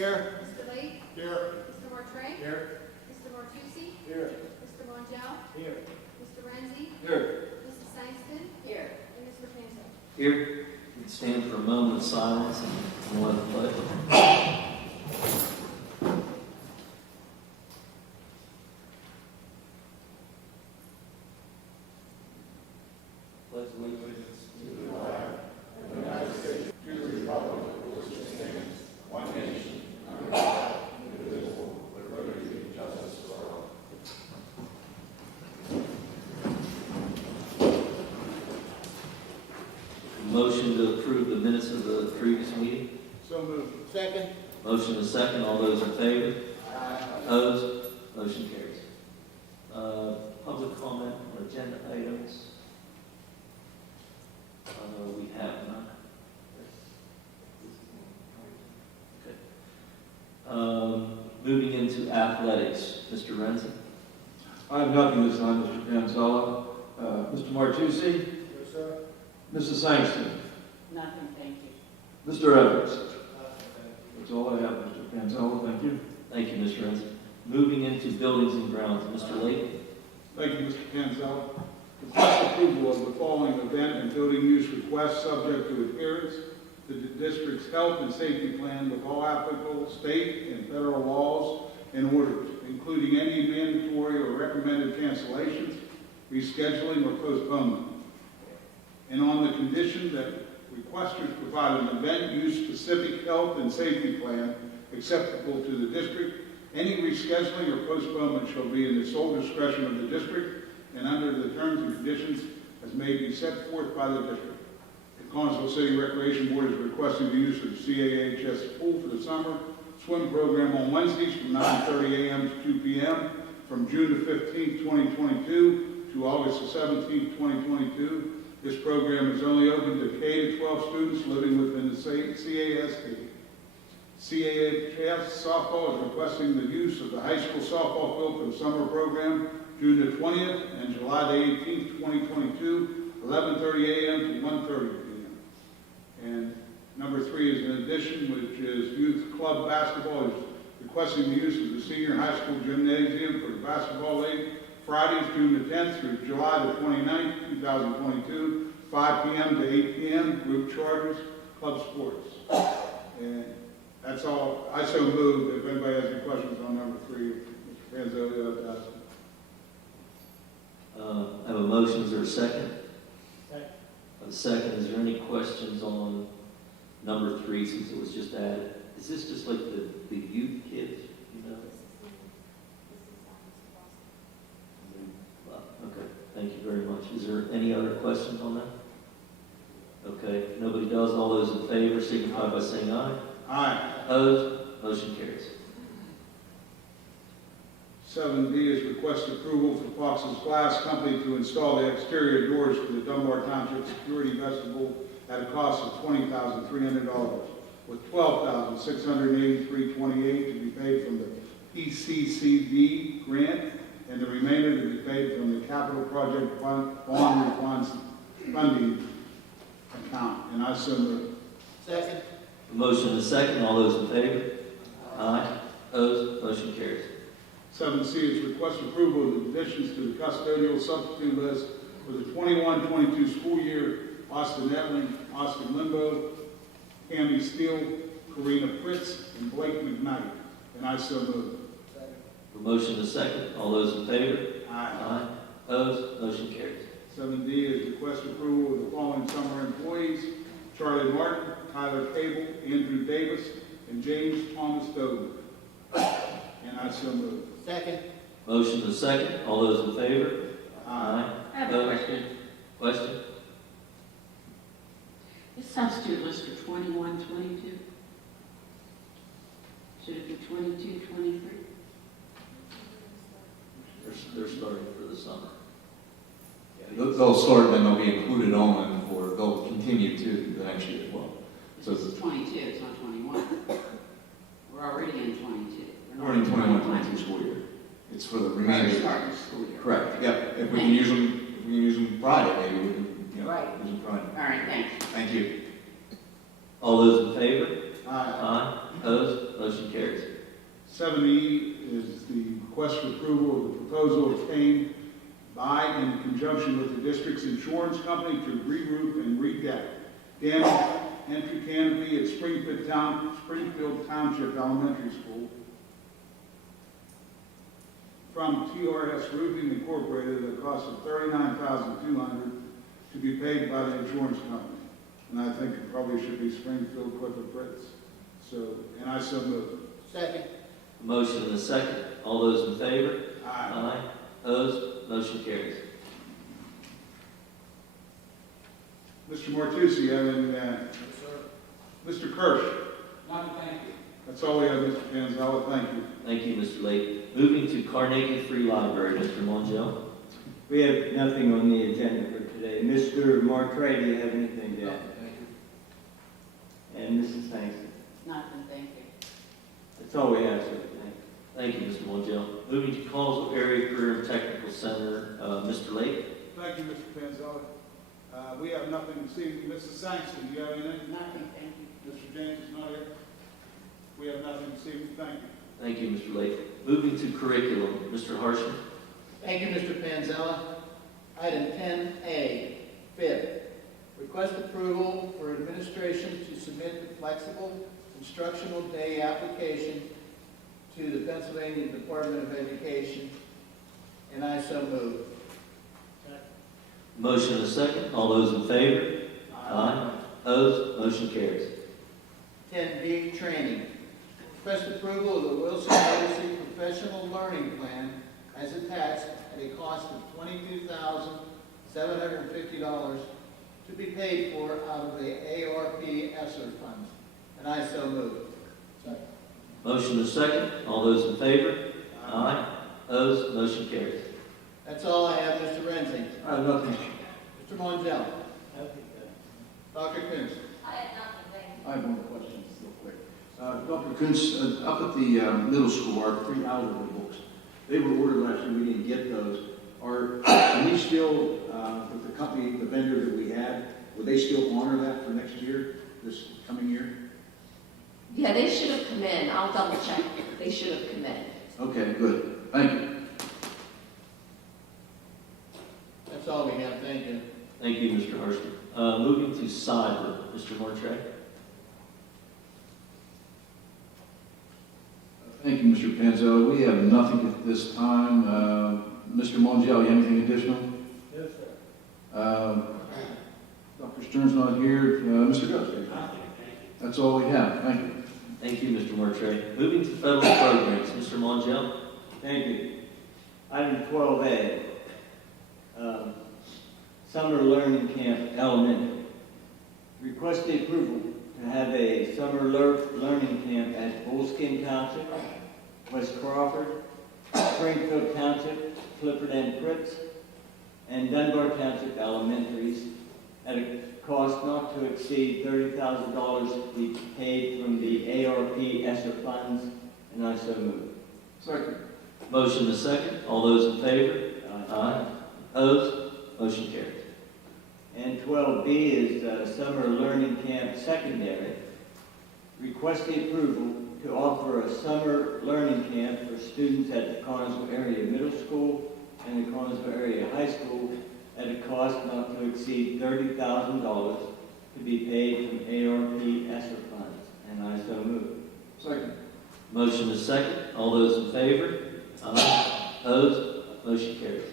Here. Mr. Lake? Here. Mr. Martre? Here. Mr. Martucci? Here. Mr. Mongeau? Here. Mr. Renzi? Here. Mrs. Sangston? Here. And Mr. Panzo? Here, we stand for a moment of silence and let the pledge. Pledge allegiance to the flag of the United States, to the republic which stands one nation, under God, indivisible, with liberty and justice for all. Motion to approve the minutes of the previous meeting. So moved. Second. Motion is second. All those in favor? Aye. Opposed? Motion carries. Public comment on agenda items. We have none. Okay. Moving into athletics, Mr. Renzi. I have nothing this time, Mr. Panzella. Mr. Martucci? Yes, sir. Mrs. Sangston? Nothing, thank you. Mr. Evans? That's all I have, Mr. Panzella. Thank you. Thank you, Mr. Renzi. Moving into buildings and grounds, Mr. Lake. Thank you, Mr. Panzella. Request approval of the following event and building use requests subject to adherence to the district's health and safety plan with all applicable state and federal laws and orders, including any mandatory or recommended cancellations, rescheduling, or postponement. And on the condition that requesters provide an event use specific health and safety plan acceptable to the district, any rescheduling or postponement shall be in the sole discretion of the district and under the terms and conditions as may be set forth by the district. The Connersville City Recreation Board is requesting the use of CAHS pool for the summer swim program on Wednesdays from 9:30 a.m. to 2 p.m. from June the 15th, 2022 to August the 17th, 2022. This program is only open to K-12 students living within the CASD. CAHS softball is requesting the use of the high school softball field for the summer program June the 20th and July the 18th, 2022, 11:30 a.m. to 1:30 p.m. And number 3 is an addition, which is youth club basketball is requesting the use of the senior high school gymnasium for the basketball league Fridays, June the 10th through July the 29th, 2022, 5 p.m. to 8 p.m. Group charges, club sports. And that's all. I so moved. If anybody has any questions on number 3, Mr. Panzella, you have to ask. I have a motion. Is there a second? Second. A second. Is there any questions on number 3 since it was just added? Is this just like the youth kids, you know? Okay, thank you very much. Is there any other questions on that? Okay, if nobody does, all those in favor signify by saying aye. Aye. Opposed? Motion carries. 7B is request approval for Fox's Glass Company to install the exterior doors for the Dunbar Township Security Vestibule at a cost of $20,300, with $12,683.28 to be paid from the PCCD grant, and the remainder to be paid from the capital project bond funding account. And I so move. Second. A motion and a second. All those in favor? Aye. Opposed? Motion carries. 7C is request approval of additions to the custodial substitute list for the 21-22 school year. Austin Etling, Austin Limbo, Cammy Steele, Karina Fritz, and Blake McKnight. And I so move. A motion and a second. All those in favor? Aye. Opposed? Motion carries. 7D is request approval of the following summer employees: Charlie Martin, Tyler Cable, Andrew Davis, and James Thomas Dover. And I so move. Second. Motion and a second. All those in favor? I have a question. Question? This substitute list for 21, 22? Should it be 22, 23? They're starting for the summer. They'll start, then they'll be included on, or they'll continue to the next year as well. So This is 22, it's not 21. We're already in 22. we're in 21-22 school year. It's for the remainder. Starting school year. Correct, yep. If we can use them, Friday, maybe we can, Right. use them Friday. All right, thanks. Thank you. All those in favor? Aye. Aye. Opposed? Motion carries. 7E is the request for approval of the proposal obtained by and in conjunction with the district's insurance company to re-roof and redeck damaged entry canopy at Springfield Township Elementary School from TRS Roofing Incorporated at a cost of $39,200 to be paid by the insurance company. And I think it probably should be Springfield Clifford Fritz. So, and I so move. Second. A motion and a second. All those in favor? Aye. Opposed? Motion carries. Mr. Martucci, you have any, Yes, sir. Mr. Kirsch? None, thank you. That's all we have, Mr. Panzala. Thank you. Thank you, Mr. Lake. Moving to Carnegie Free Library, Mr. Mongeau. We have nothing on the agenda for today. Mr. Martray, do you have anything to add? Thank you. And Mrs. Langston? Nothing, thank you. That's all we have, sir. Thank you, Mr. Mongeau. Moving to Collinsville Area Career and Technical Center, Mr. Lake. Thank you, Mr. Panzala. We have nothing this evening. Mrs. Sangston, do you have anything? Nothing, thank you. Mr. James is not here. We have nothing this evening. Thank you. Thank you, Mr. Lake. Moving to Curriculum, Mr. Harshman. Thank you, Mr. Panzella. Item 10A, fifth, request approval for administration to submit the flexible instructional day application to the Pennsylvania Department of Education, and I so move. Motion and a second. All those in favor? Aye. Opposed? Motion carries. 10B, training. Request approval of the Wilson Legacy Professional Learning Plan as attached at a cost of $22,750 to be paid for out of the ARP ESSER funds, and I so move. Motion and a second. All those in favor? Aye. Opposed? Motion carries. That's all I have, Mr. Renzi. I have nothing. Mr. Mongeau. Dr. Coons. I have nothing, thank you. I have one question, real quick. Dr. Kuntz, up at the middle school, our 3 algebra books, they were ordered last year, we didn't get those. Are we still, with the company, the vendor that we had, would they still honor that for next year, this coming year? Yeah, they should have come in. I'll double check. They should have come in. Okay, good. Thank you. That's all we have, thank you. Thank you, Mr. Harshman. Moving to Cyber, Mr. Martray. Thank you, Mr. Panzo. We have nothing at this time. Mr. Mongeau, you have anything additional? Yes, sir. Dr. Stern's not here. Mr. Gus? That's all we have. Thank you. Thank you, Mr. Martray. Moving to Federal Programs, Mr. Mongeau. Thank you. Item 12A, Summer Learning Camp Elementary. Request the approval to have a summer learning camp at Bullskin Township, West Crawford, Springfield Township, Clifford and Fritz, and Dunbar Township Elementaries at a cost not to exceed $30,000 to be paid from the ARP ESSER funds, and I so move. Second. Motion is second. All those in favor? Aye. Opposed? Motion carries. And 12B is Summer Learning Camp Secondary. Request the approval to offer a summer learning camp for students at the Connersville Area Middle School and the Connersville Area High School at a cost not to exceed $30,000 to be paid from ARP ESSER funds, and I so move. Second. Motion is second. All those in favor? Aye. Opposed? Motion carries.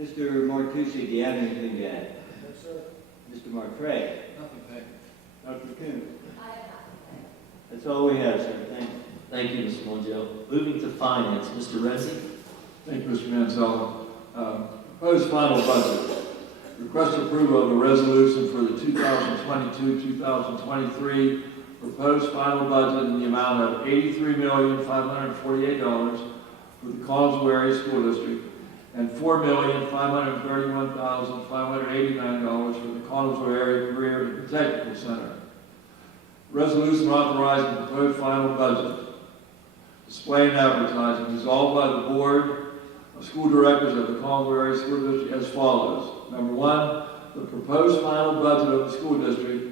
Mr. Martucci, do you have anything to add? Yes, sir. Mr. Marcray? Nothing, thank you. Dr. Coon? I have nothing. That's all we have, sir. Thank you. Thank you, Mr. Mongeau. Moving to finance, Mr. Renzi. Thank you, Mr. Mansella. Proposed final budget. Request approval of a resolution for the 2022-2023 proposed final budget in the amount of $83,548 for the Collinsville Area School District and $4,531,589 for the Collinsville Area Career and Technical Center. Resolution authorizing the proposed final budget. Display and advertising. Resolved by the Board of School Directors of the Collinsville Area School District as follows. Number one, the proposed final budget of the school district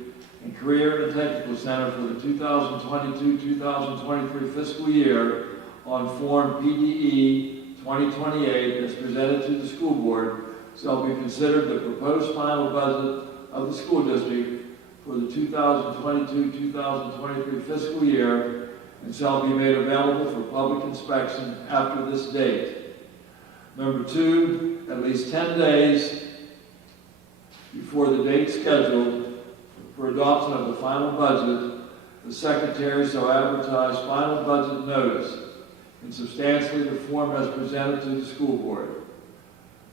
and Career and Technical Center for the 2022-2023 fiscal year on Form PDE 2028 as presented to the school board shall be considered the proposed final budget of the school district for the 2022-2023 fiscal year and shall be made available for public inspection after this date. Number two, at least 10 days before the date scheduled for adoption of the final budget, the Secretary shall advertise final budget notice in substantially the form as presented to the school board.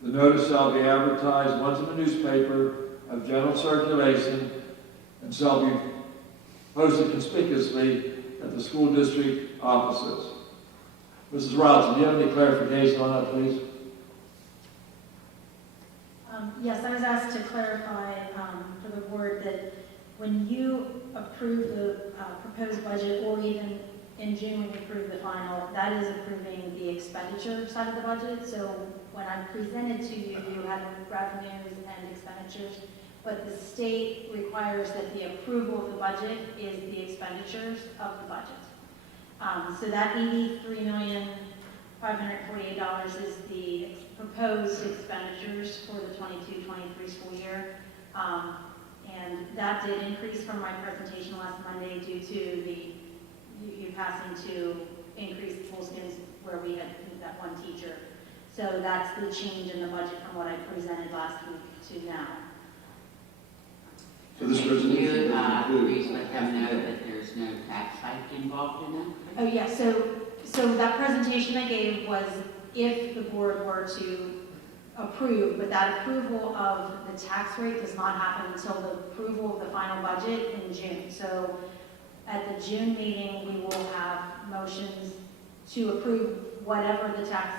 The notice shall be advertised once in the newspaper of general circulation and shall be posted conspicuously at the school district offices. Mrs. Robinson, do you have any clarification on that, please? Yes, I was asked to clarify for the board that when you approve the proposed budget, or even in June when you approve the final, that is approving the expenditure side of the budget. So when I presented to you, you had revenues and expenditures, but the state requires that the approval of the budget is the expenditures of the budget. So that $83,548 is the proposed expenditures for the 22-23 school year. And that did increase from my presentation last Monday due to you passing to increase full skins where we had that one teacher. So that's the change in the budget from what I presented last week to now. So this Can resolution you doesn't include- please let them know that there's no tax hike involved in that? Oh, yeah, so that presentation I gave was if the board were to approve, but that approval of the tax rate does not happen until the approval of the final budget in June. So at the June meeting, we will have motions to approve whatever the tax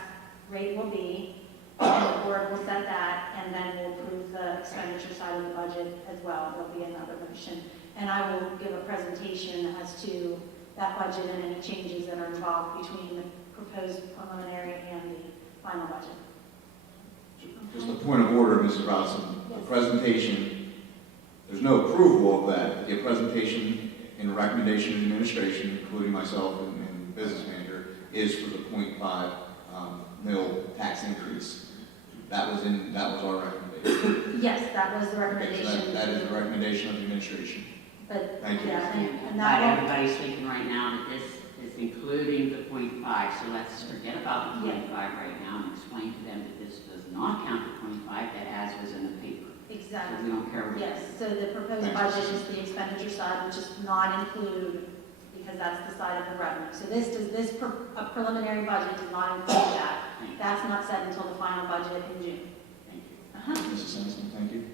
rate will be, and the board will set that, and then we'll approve the expenditure side of the budget as well. There'll be another motion. And I will give a presentation as to that budget and any changes that are involved between the proposed preliminary and the final budget. Just a point of order, Mrs. Robinson. The presentation, there's no approval of that. The presentation and recommendation of the administration, including myself and business manager, is for the 0.5 mil tax increase. That was our recommendation. Yes, that was the Okay, recommendation. so that is the recommendation of the administration. But, Thank you. yeah, and But that will, everybody's thinking right now that this is including the 0.5, so let's forget about the 0.5 right now and explain to them that this does not count the 0.5, that as was in the paper. So exactly. we don't care what. Yes, so the proposed budget is the expenditure side, which is not include, because that's the side of the revenue. So this preliminary budget does not include that. That's not set until the final budget in June. Thank you. Mrs. Sampson, thank you.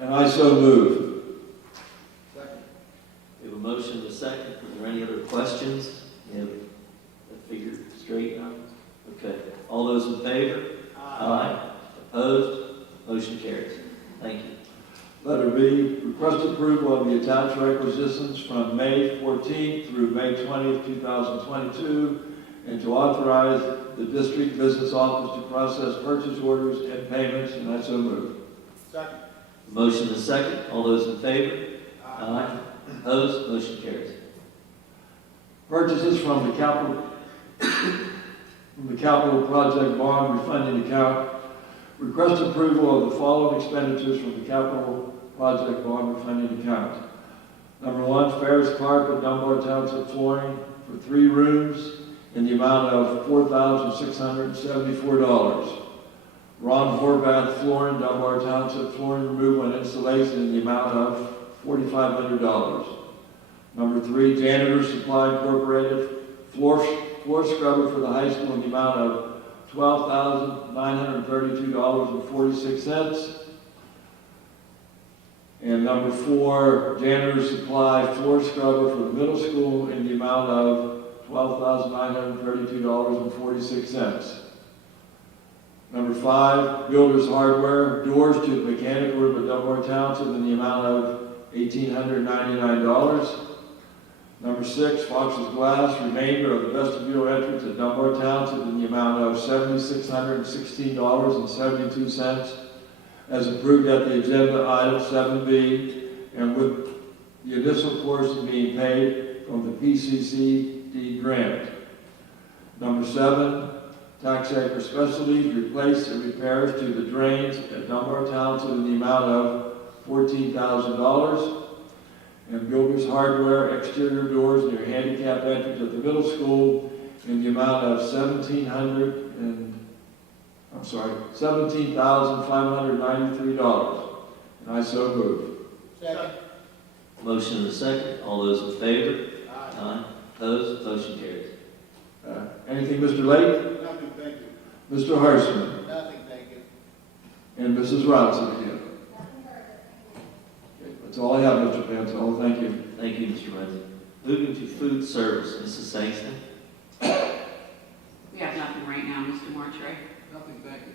And I so move. Second. We have a motion and a second. Are there any other questions? You have that figure straight now? Okay. All those in favor? Aye. Opposed? Motion carries. Thank you. Letter B, request approval of the attached requisitions from May 14th through May 20th, 2022, and to authorize the district business office to process purchase orders and payments, and I so move. Second. Motion is second. All those in favor? Aye. Opposed? Motion carries. Purchases from the capital project bond refunding account. Request approval of the following expenditures from the capital project bond refunding account. Number one, Ferris Carpet, Dunbar Township flooring for 3 rooms in the amount of $4,674. Ron Horvath flooring, Dunbar Township flooring removal and installation in the amount of $4,500. Number 3, Janitor Supply Incorporated, floor scrubber for the high school in the amount of $12,932.46. And number 4, Janitor Supply floor scrubber for the middle school in the amount of $12,932.46. Number 5, Builder's Hardware, doors to the mechanical room at Dunbar Township in the amount of $1,899. Number 6, Fox's Glass, remainder of the vestibule entrance at Dunbar Township in the amount of $7,616.72, as approved at the agenda item 7B, and with the initial portion being paid from the PCCD grant. Number 7, Tax Acre Specialties, replace and repairs to the drains at Dunbar Township in the amount of $14,000. And Builder's Hardware, exterior doors near handicap entrance at the middle school in the amount of $17,593. And I so move. Second. Motion is second. All those in favor? Aye. Opposed? Motion carries. Anything, Mr. Lake? Nothing, thank you. Mr. Harshman? Nothing, thank you. And Mrs. Robinson again. Okay, that's all I have, Mr. Pansell. Thank you. Thank you, Mr. Renzi. Moving to food service, Mrs. Sangston. We have nothing right now, Mr. Martre. Nothing, thank you.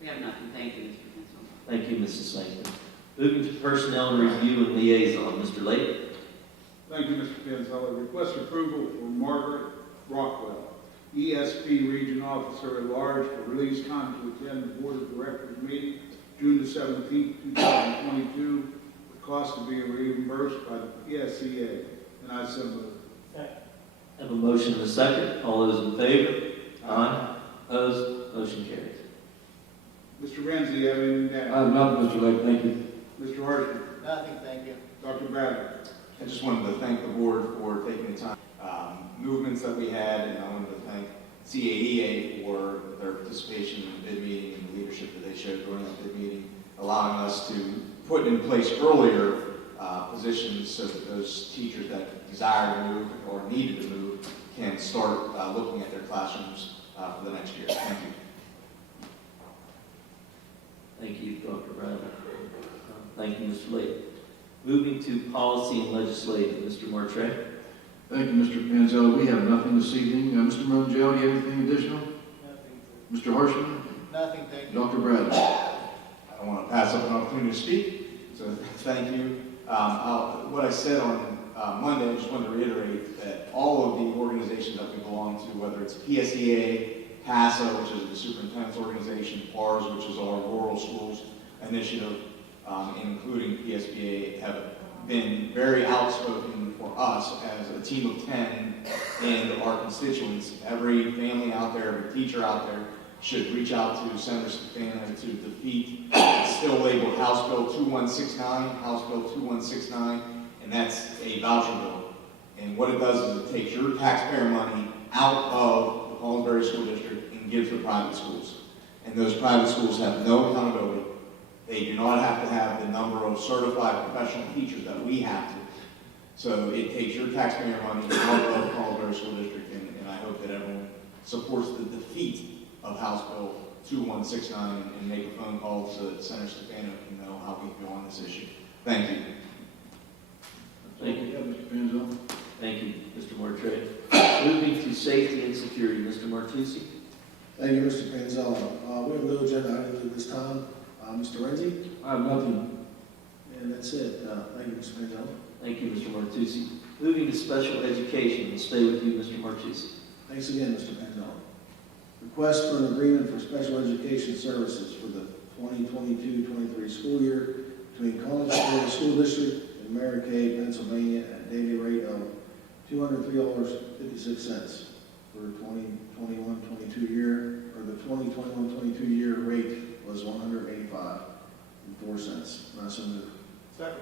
We have nothing, thank you, Mr. Pencil. Thank you, Mrs. Sangston. Moving to personnel review and liaison, Mr. Lake. Thank you, Mr. Panzella. Request approval for Margaret Rockwell, ESP Region Officer at Large, for release time to attend the Board of Directors meeting June the 17th, 2022, with cost to be reimbursed by the PSEA. And I so move. Have a motion and a second. All those in favor? Aye. Opposed? Motion carries. Mr. Renzi, you have anything to add? Nothing, Mr. Lake. Thank you. Mr. Harshman? Nothing, thank you. Dr. Bradley? I just wanted to thank the board for taking the time, movements that we had, and I wanted to thank CAEA for their participation in the bid meeting and the leadership that they showed during that bid meeting, allowing us to put in place earlier positions so that those teachers that desire to move or needed to move can start looking at their classrooms for the next year. Thank you. Thank you, Dr. Bradley. Thank you, Mr. Lake. Moving to policy and legislative, Mr. Martre. Thank you, Mr. Panzella. We have nothing this evening. Mr. Mongel, you have anything additional? Nothing. Mr. Harshman? Nothing, thank you. Dr. Bradley? I don't want to pass up an opportunity to speak, so thank you. What I said on Monday, I just wanted to reiterate that all of the organizations that we belong to, whether it's PSEA, PASA, which is the superintendent's organization, PARS, which is our rural schools initiative, including PSBA, have been very outspoken for us as a team of 10 and our constituents. Every family out there, every teacher out there should reach out to Senator Stefano to defeat, it's still labeled House Bill 2169, and that's a voucher bill. And what it does is it takes your taxpayer money out of the Fallsbury School District and gives to private schools. And those private schools have no accountability. They do not have to have the number of certified professional teachers that we have to. So it takes your taxpayer money out of the Fallsbury School District, and I hope that everyone supports the defeat of House Bill 2169 and make a phone call so that Senator Stefano can know how we feel on this issue. Thank you. Thank you. Mr. Panzella. Thank you, Mr. Martre. Moving to safety and security, Mr. Martucci. Thank you, Mr. Panzella. We have no agenda items at this time. Mr. Renzi? I have nothing. And that's it. Thank you, Mr. Manzella. Thank you, Mr. Martucci. Moving to special education, we'll stay with you, Mr. Martucci. Thanks again, Mr. Manzella. Request for an agreement for special education services for the 2022-23 school year between College Square School District and Mary Kay, Pennsylvania, at a daily rate of $203.56 for 2021-22 year, or the 2021-22 year rate was $185.04. And I so move. Second.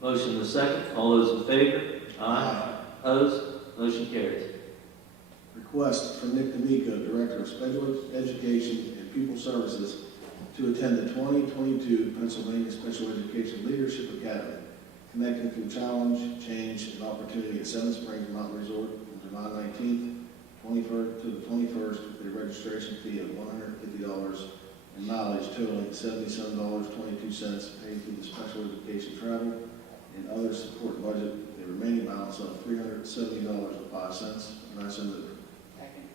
Motion is second. All those in favor? Aye. Opposed? Motion carries. Request from Nick D'Amico, Director of Special Education and Pupil Services, to attend the 2022 Pennsylvania Special Education Leadership Academy, connecting through challenge, change, and opportunity at Seven Springs Mountain Resort from July 19th, 21st to the 21st, with a registration fee of $150 and mileage totaling $77.22 paid through the special education travel and other support budget, with a remaining balance of $370.05. And I so move. Second.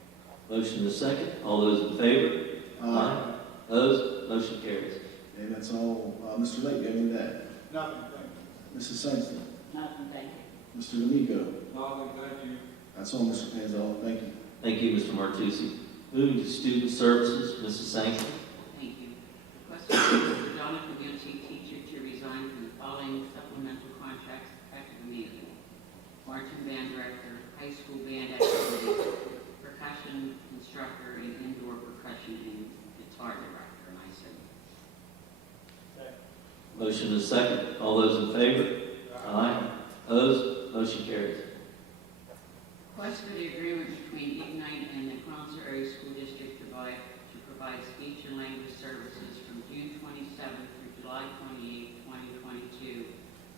Motion is second. All those in favor? Aye. Opposed? Motion carries. And that's all. Mr. Lake, you have any that? Nothing, thank Mrs. Sangston? Nothing, thank you. Mr. D'Amico? you. Nothing, thank you. That's all, Mr. Panzella. Thank you. Thank you, Mr. Martucci. Moving to student services, Mrs. Sangston. Thank you. Request for Mr. Jonathan Gucci, teacher, to resign from the following supplemental contracts effective immediately. Marching band director, high school band activities, percussion instructor, and indoor percussion and guitar director, and I said. Motion is second. All those in favor? Aye. Opposed? Motion carries. Request for the agreement between Ignite and the Quincy Area School District to provide speech and language services from June 27th through July 28th, 2022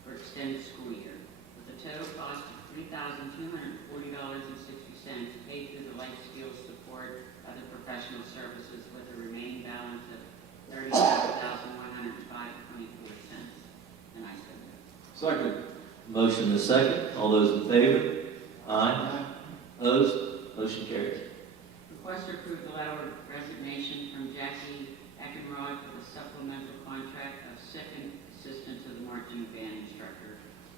for extended school year, with a total cost of $3,240.60 paid through the life skills support other professional services, with a remaining balance of $37,105.24. And I said that. Second. Motion is second. All those in favor? Aye. Opposed? Motion carries. Request to approve the letter of resignation from Jackie Eckenrod for the supplemental contract of second assistant to the marching band instructor,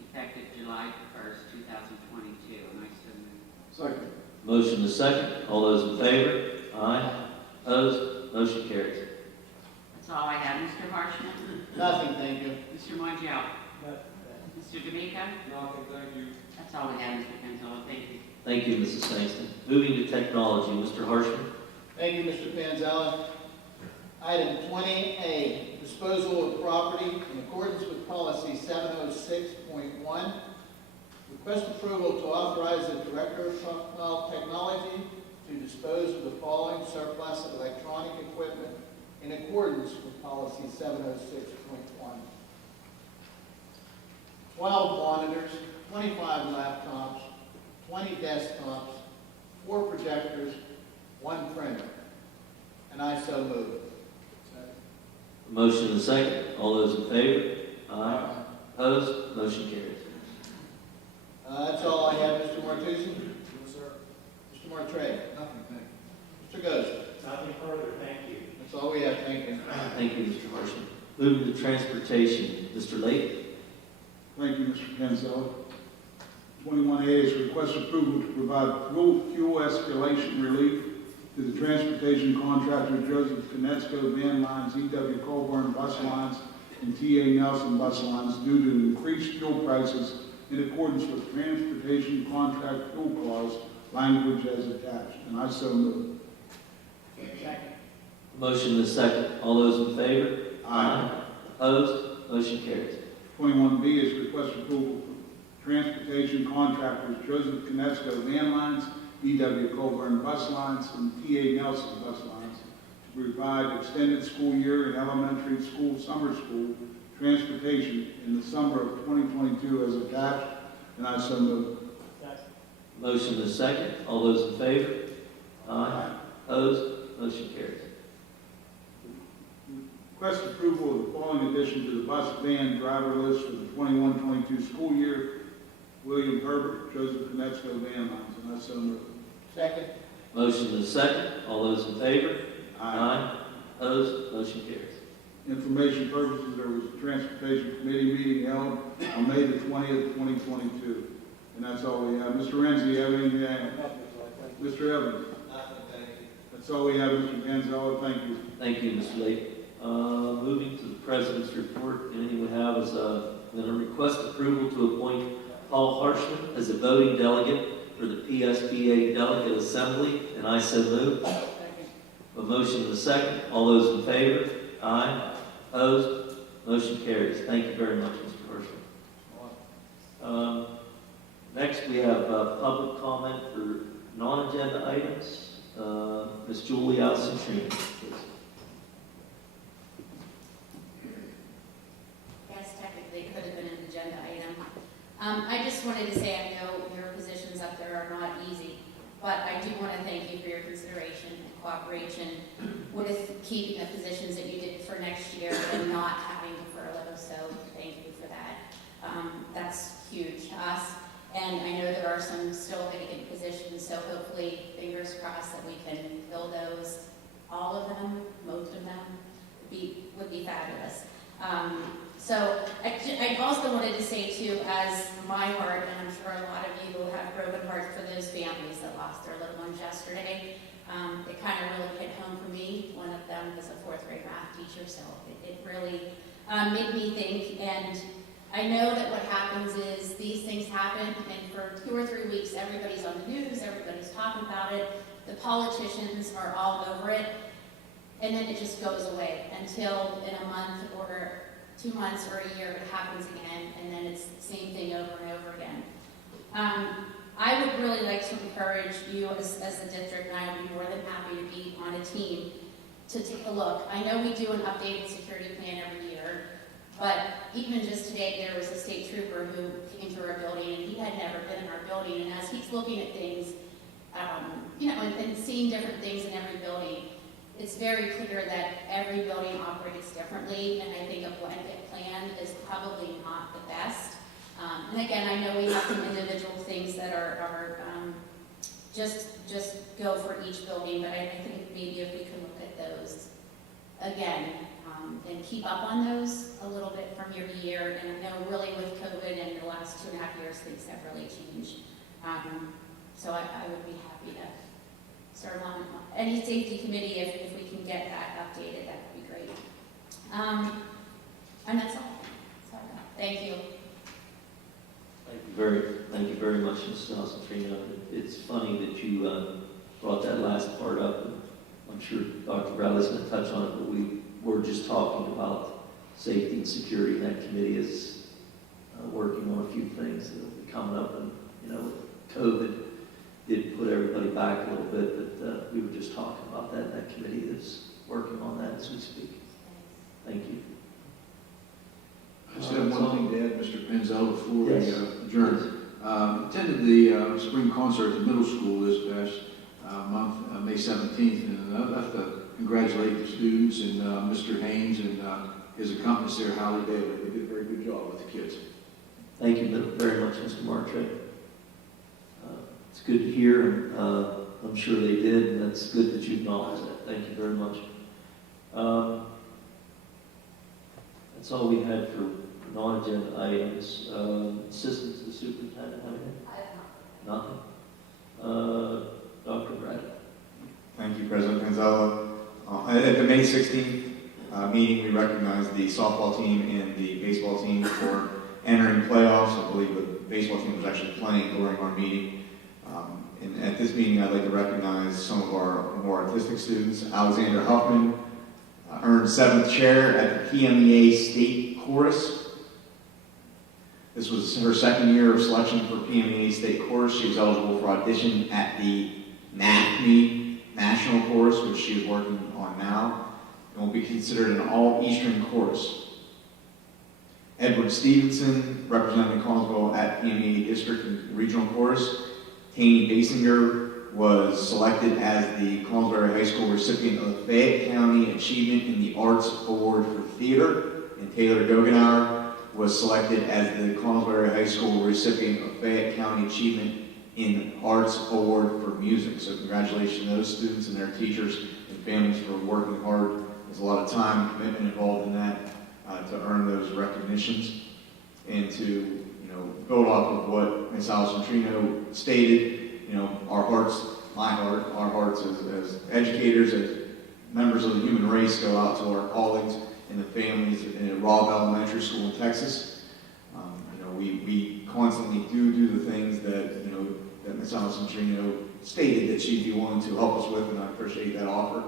effective July 1st, 2022. And I so move. Second. Motion is second. All those in favor? Aye. Opposed? Motion carries. That's all I have. Mr. Harshman? Nothing, thank you. Mr. Montiel? Mr. D'Amico? Nothing, thank you. That's all we have, Mr. Panzella. Thank you. Thank you, Mrs. Sangston. Moving to technology, Mr. Harshman. Thank you, Mr. Panzella. Item 20A, disposal of property in accordance with policy 706.1. Request approval to authorize the Director of Technology to dispose of the following surplus of electronic equipment in accordance with policy 706.1. 12 monitors, 25 laptops, 20 desktops, 4 projectors, 1 printer. And I so move. Motion is second. All those in favor? Aye. Opposed? Motion carries. That's all I have, Mr. Martucci. Yes, sir. Mr. Martre. Nothing, thank you. Mr. Goes. Nothing further, thank you. That's all we have, thank you. Thank you, Mr. Harshman. Moving to transportation, Mr. Lake. Thank you, Mr. Panzella. 21A is request approval to provide fuel escalation relief to the transportation contractor Joseph Konecko Van Lines, E.W. Colburn Bus Lines, and T.A. Nelson Bus Lines due to increased fuel prices in accordance with transportation contract fuel clause language as attached. And I so move. Motion is second. All those in favor? Aye. Opposed? Motion carries. 21B is request approval for transportation contractors Joseph Konecko Van Lines, E.W. Colburn Bus Lines, and T.A. Nelson Bus Lines to provide extended school year and elementary school summer school transportation in the summer of 2022 as attached, and I so move. Motion is second. All those in favor? Aye. Opposed? Motion carries. Request approval of the following addition to the bus van driver list for the 21-22 school year. William Herbert, Joseph Konecko Van Lines, and I so move. Second. Motion is second. All those in favor? Opposed? Motion carries. Information purposes, there was a Transportation Committee meeting held on May the 20th, 2022. And that's all we have. Mr. Renzi, you have anything to add? Mr. Evans? That's all we have, Mr. Panzella. Thank you. Thank you, Mr. Lake. Moving to the President's report, anything we have is I'm going to request approval to appoint Paul Harshman as a voting delegate for the PSBA Delegate Assembly, and I so move. A motion and a second. All those in favor? Aye. Opposed? Motion carries. Thank you very much, Mr. Harshman. Next, we have public comment for non-agenda items. Ms. Julie Alcantara, please. Yes, technically, it could have been an agenda item. I just wanted to say, I know your positions up there are not easy, but I do want to thank you for your consideration and cooperation with keeping the positions that you did for next year and not having to furlough, so thank you for that. That's huge to us, and I know there are some still vacant positions, so hopefully, fingers crossed that we can fill those. All of them, most of them, would be fabulous. So I also wanted to say too, as my heart, and I'm sure a lot of you have broken hearts for those families that lost their little ones yesterday. It kind of really hit home for me. One of them was a 4th grade math teacher, so it really made me think. And I know that what happens is these things happen, and for 2 or 3 weeks, everybody's on the news, everybody's talking about it. The politicians are all over it, and then it just goes away until in a month or 2 months or a year it happens again, and then it's the same thing over and over again. I would really like to encourage you as the district, and I would be more than happy to be on a team to take a look. I know we do an updated security plan every year, but even just today there was a state trooper who came to our building, and he had never been in our building, and as he's looking at things, and seeing different things in every building, it's very clear that every building operates differently, and I think a blanket plan is probably not the best. And again, I know we have some individual things that are just go for each building, but I think maybe if we can look at those again and keep up on those a little bit from year to year. And I know really with COVID and the last 2.5 years, things have really changed. So I would be happy to serve on any safety committee if we can get that updated. That would be great. And that's all. Thank you. Thank you very much, Mrs. Alcantara. It's funny that you brought that last part up. I'm sure Dr. Bradley's going to touch on it, but we were just talking about safety and security, and that committee is working on a few things that will be coming up. And, COVID did put everybody back a little bit, but we were just talking about that, and that committee is working on that as we speak. Thank you. I just have one thing to add, Mr. Panzella, before Yes. we adjourn. Attended the spring concert at the middle school this past month, May 17th, and I'd like to congratulate the students and Mr. Haynes and his accomplice there, Holly Daly. They did a very good job with the kids. Thank you very much, Mr. Martre. It's good to hear, and I'm sure they did, and that's good that you acknowledge that. Thank you very much. That's all we had for non-agenda items. Assistant to the superintendent, have anything? Nothing? Dr. Bradley. Thank you, President Panzella. At the May 16th meeting, we recognized the softball team and the baseball team for entering playoffs. I believe the baseball team was actually playing during our meeting. And at this meeting, I'd like to recognize some of our more artistic students. Alexander Huffman earned 7th chair at the PMEA State Chorus. This was her 2nd year of selection for PMEA State Chorus. She was eligible for audition at the NAFME National Chorus, which she is working on now, and will be considered an all-Eastern chorus. Edward Stevenson, representing Collinsville at PMEA District and Regional Chorus. Taney Basinger was selected as the Collinsville High School recipient of the Fayette County Achievement in the Arts Award for Theater, and Taylor Gogenauer was selected as the Collinsville High School recipient of Fayette County Achievement in Arts Award for Music. So congratulations to those students and their teachers and families for working hard there's a lot of time and commitment involved in that to earn those recognitions and to build off of what Ms. Allison Trino stated. Our hearts, our hearts as educators, as members of the human race go out to our colleagues and the families in Robb Elementary School in Texas. We constantly do the things that, that Ms. Allison Trino stated that she'd be willing to help us with, and I appreciate that offer.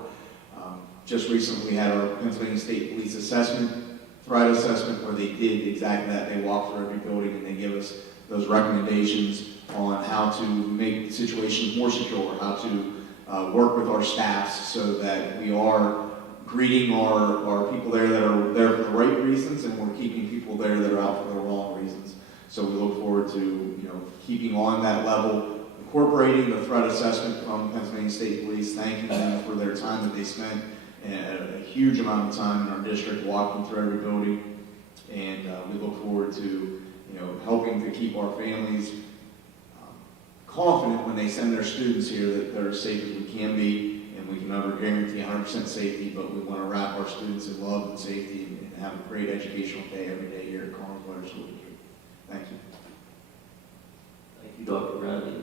Just recently we had our Pennsylvania State Police assessment, threat assessment, where they did exactly that. They walked through every building and they give us those recommendations on how to make situations more secure, how to work with our staffs so that we are greeting our people there that are there for the right reasons, and we're keeping people there that are out for the wrong reasons. So we look forward to keeping on that level, incorporating the threat assessment from Pennsylvania State Police, thanking them for their time that they spent, a huge amount of time in our district walking through every building, and we look forward to helping to keep our families confident when they send their students here that they're as safe as we can be, and we can never guarantee 100% safety, but we want to wrap our students in love and safety and have a great educational day every day here at Carmel School District. Thank you. Thank you, Dr. Bradley.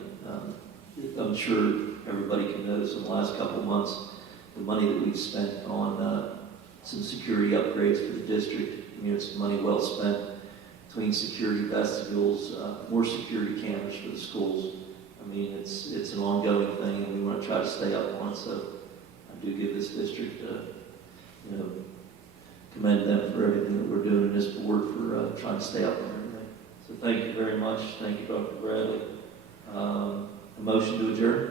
I'm sure everybody can notice in the last couple of months the money that we've spent on some security upgrades for the district. It's money well spent between security vestibules, more security cameras for the schools. It's an ongoing thing, and we want to try to stay up on it. So I do give this district, commend them for everything that we're doing in this board for trying to stay up on everything. So thank you very much. Thank you, Dr. Bradley. A motion to adjourn?